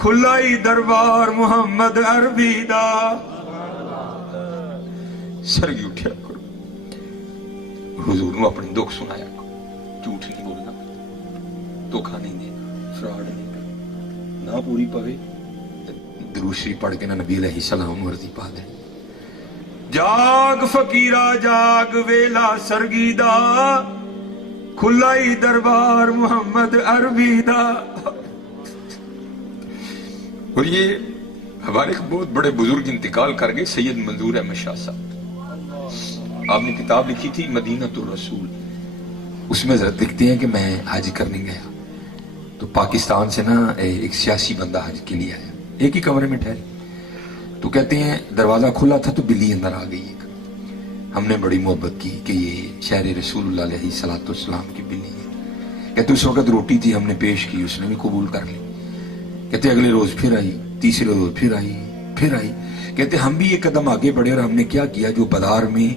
کھلا ہی دربار محمد عربی دا سرگی اٹھیا کرو حضور نو اپنی دکھ سنایا کرو جھوٹ نہیں بولنا دھوکھا نہیں دینا فراڈ نہیں کرنا نہ پوری پوے درود شریف پڑھ کے نہ نبی علیہ السلام ورزی پا دے جاگ فقیرہ جاگ ویلا سرگی دا کھلا ہی دربار محمد عربی دا. اور یہ ہمارے ایک بہت بڑے بزرگ انتقال کر گئے سید منظور احمد شاہ صاحب. آپ نے کتاب لکھی تھی مدینہ الرسول. اس میں ذرا لکھتے ہیں کہ میں حج کرنے گیا تو پاکستان سے نا ایک سیاسی بندہ حج کے لیے آیا, ایک ہی کمرے میں ٹھہرے تو کہتے ہیں دروازہ کھلا تھا تو بلی اندر آ گئی ایک. ہم نے بڑی محبت کی کہ یہ شہر رسول اللہ علیہ السلام کی بلی ہے. کہتے اس وقت روٹی تھی ہم نے پیش کی, اس نے بھی قبول کر لی. کہتے اگلے روز پھر آئی, تیسرے روز پھر آئی. کہتے ہم بھی ایک قدم آگے بڑھے اور ہم نے کیا کیا جو بازار میں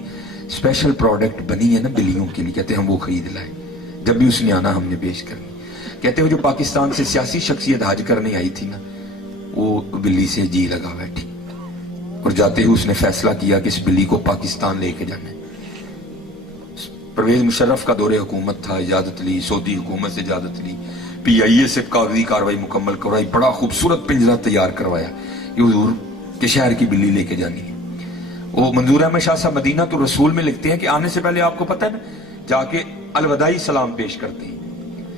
اسپیشل پروڈکٹ بنی ہے نا بلیوں کے لیے, کہتے ہم وہ خرید لائے. جب بھی اس نے آنا ہم نے پیش کرنی. کہتے وہ جو پاکستان سے سیاسی شخصیت حج کرنے آئی تھی نا وہ بلی سے جی لگا بیٹھی اور جاتے ہی اس نے فیصلہ کیا کہ اس بلی کو پاکستان لے کے جانا ہے. پرویز مشرف کا دور حکومت تھا, اجازت لی, سعودی حکومت سے اجازت لی, PIA سے قاضی کاروائی مکمل کروائی, بڑا خوبصورت پنجرہ تیار کروایا کہ حضور کے شہر کی بلی لے کے جانی ہے. وہ منظور احمد شاہ صاحب مدینہ الرسول میں لکھتے ہیں کہ آنے سے پہلے آپ کو پتہ ہے نا جا کے الوداعی سلام پیش کرتے ہیں.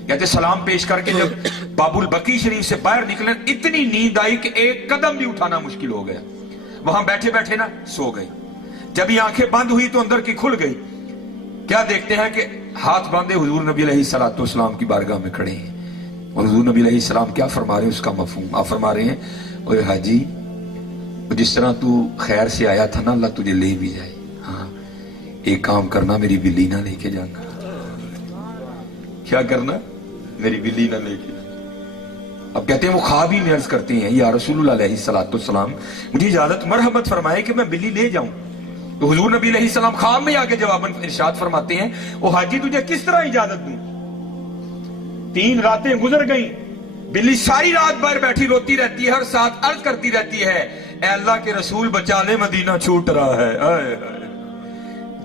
کہتے سلام پیش کر کے جب باب البقی شریف سے باہر نکلے اتنی نیند آئی کہ ایک قدم بھی اٹھانا مشکل ہو گیا. وہاں بیٹھے بیٹھے نا سو گئی. جب یہ آنکھیں بند ہوئی تو اندر کی کھل گئی. کیا دیکھتے ہیں کہ ہاتھ باندھے حضور نبی علیہ السلام کی بارگاہ میں کھڑے ہیں اور حضور نبی علیہ السلام کیا فرما رہے ہیں اس کا مفہوم آپ فرما رہے ہیں اوے حاجی جس طرح تو خیر سے آیا تھا نا اللہ تجھے لے بھی جائے. ہاں ایک کام کرنا میری بلی نہ لے کے جانا. کیا کرنا؟ میری بلی نہ لے کے جانا. اب کہتے ہیں وہ خواب ہی میں عرض کرتے ہیں یا رسول اللہ علیہ السلام مجھے اجازت مرحمت فرمائے کہ میں بلی لے جاؤں. تو حضور نبی علیہ السلام خواب میں آگے جواباً ارشاد فرماتے ہیں او حاجی تجھے کس طرح اجازت دوں؟ 3 راتیں گزر گئیں, بلی ساری رات باہر بیٹھی روتی رہتی ہے, ہر ساتھ عرض کرتی رہتی ہے اے اللہ کے رسول بچا لے مدینہ چھوٹ رہا ہے. آئے آئے.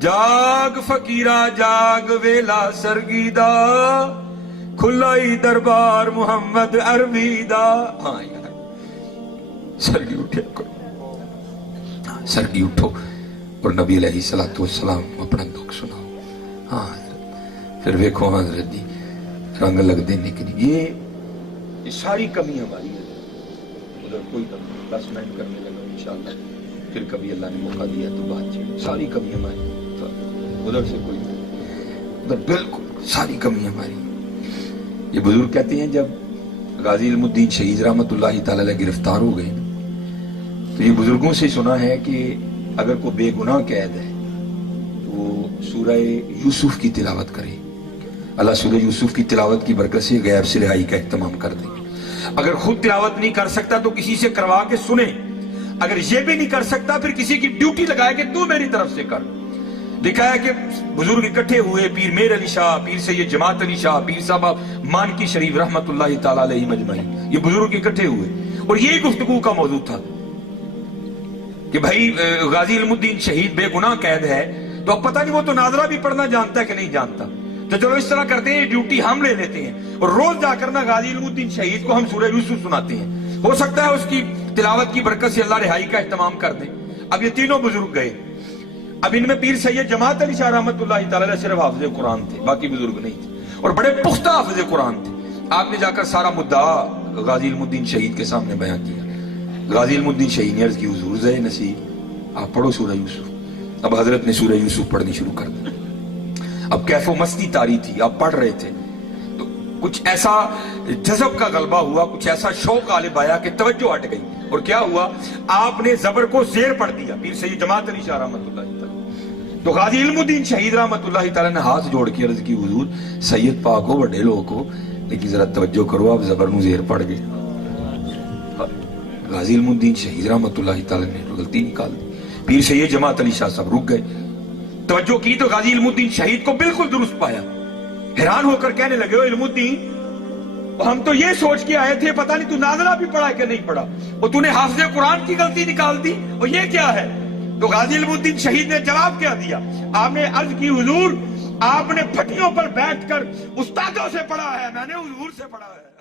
جاگ فقیرہ جاگ ویلا سرگی دا کھلا ہی دربار محمد عربی دا. ہاں یار سرگی اٹھے کرو, سرگی اٹھو اور نبی علیہ السلام اپنا دکھ سناؤ. ہاں پھر ویکھو حضرت جی رنگ لگ دینے کے لیے یہ ساری کمی ہماری ہے. ادھر کوئی کمی 10 منٹ کرنے لگا انشاءاللہ, پھر کبھی اللہ نے موقع دیا تو بات چیت. ساری کمی ہماری, ادھر سے کوئی ادھر بالکل ساری کمی ہماری. یہ بزرگ کہتے ہیں جب غازی علم الدین شہید رحمت اللہ تعالی علیہ گرفتار ہو گئے تو یہ بزرگوں سے سنا ہے کہ اگر کوئی بے گناہ قید ہے تو وہ سورہ یوسف کی تلاوت کرے. اللہ سورہ یوسف کی تلاوت کی برکت سے غیب سے رہائی کا اہتمام کر دیں. اگر خود تلاوت نہیں کر سکتا تو کسی سے کروا کے سنے. اگر یہ بھی نہیں کر سکتا پھر کسی کی ڈیوٹی لگائے کہ تو میری طرف سے کر. لکھا ہے کہ بزرگ اکٹھے ہوئے, پیر میر علی شاہ, پیر سید جماعت علی شاہ, پیر صاحب مانکی شریف رحمت اللہ تعالی علیہ مجمعین, یہ بزرگ اکٹھے ہوئے اور یہی گفتگو کا موضوع تھا کہ بھائی غازی علم الدین شہید بے گناہ قید ہے تو اب پتہ نہیں وہ تو ناظرہ بھی پڑھنا جانتا ہے کہ نہیں جانتا, تو چلو اس طرح کرتے ہیں ڈیوٹی ہم لے لیتے ہیں اور روز جا کرنا غازی علم الدین شہید کو ہم سورہ یوسف سناتے ہیں. ہو سکتا ہے اس کی تلاوت کی برکت سے اللہ رہائی کا اہتمام کر دیں. اب یہ تینوں بزرگ گئے. اب ان میں پیر سید جماعت علی شاہ رحمت اللہ تعالی علیہ صرف حافظ قرآن تھے, باقی بزرگ نہیں تھے اور بڑے پختہ حافظ قرآن تھے. آپ نے جا کر سارا مدعا غازی علم الدین شہید کے سامنے بیان کیا. غازی علم الدین شہید نے عرض کی حضور زے نصیب آپ پڑھو سورہ یوسف. اب حضرت نے سورہ یوسف پڑھنی شروع کر دی. اب کیف و مستی طاری تھی, آپ پڑھ رہے تھے تو کچھ ایسا جذب کا غلبہ ہوا, کچھ ایسا شوق غالب آیا کہ توجہ ہٹ گئی. اور کیا ہوا, آپ نے زبر کو زیر پڑھ دیا پیر سید جماعت علی شاہ رحمت اللہ تعالی. تو غازی علم الدین شہید رحمت اللہ تعالی نے ہاتھ جوڑ کے عرض کی حضور سید پاک ہو بڑے لوگ کو لیکن ذرا توجہ کرو آپ زبر نو زیر پڑھ گئے. غازی علم الدین شہید رحمت اللہ تعالی نے غلطی نکال دی. پیر سید جماعت علی شاہ صاحب رک گئے, توجہ کی تو غازی علم الدین شہید کو بالکل درست پایا. حیران ہو کر کہنے لگے علم الدین ہم تو یہ سوچ کے آئے تھے پتہ نہیں تو نازلہ بھی پڑھا کہ نہیں پڑھا، اور تو نے حافظ قرآن کی غلطی نکال دی، اور یہ کیا ہے؟ تو غازی علم الدین شہید نے جواب کیا دیا؟ آپ نے عرض کی حضور آپ نے پھٹیوں پر بیٹھ کر استادوں سے پڑھا ہے، میں نے حضور سے پڑھا ہے۔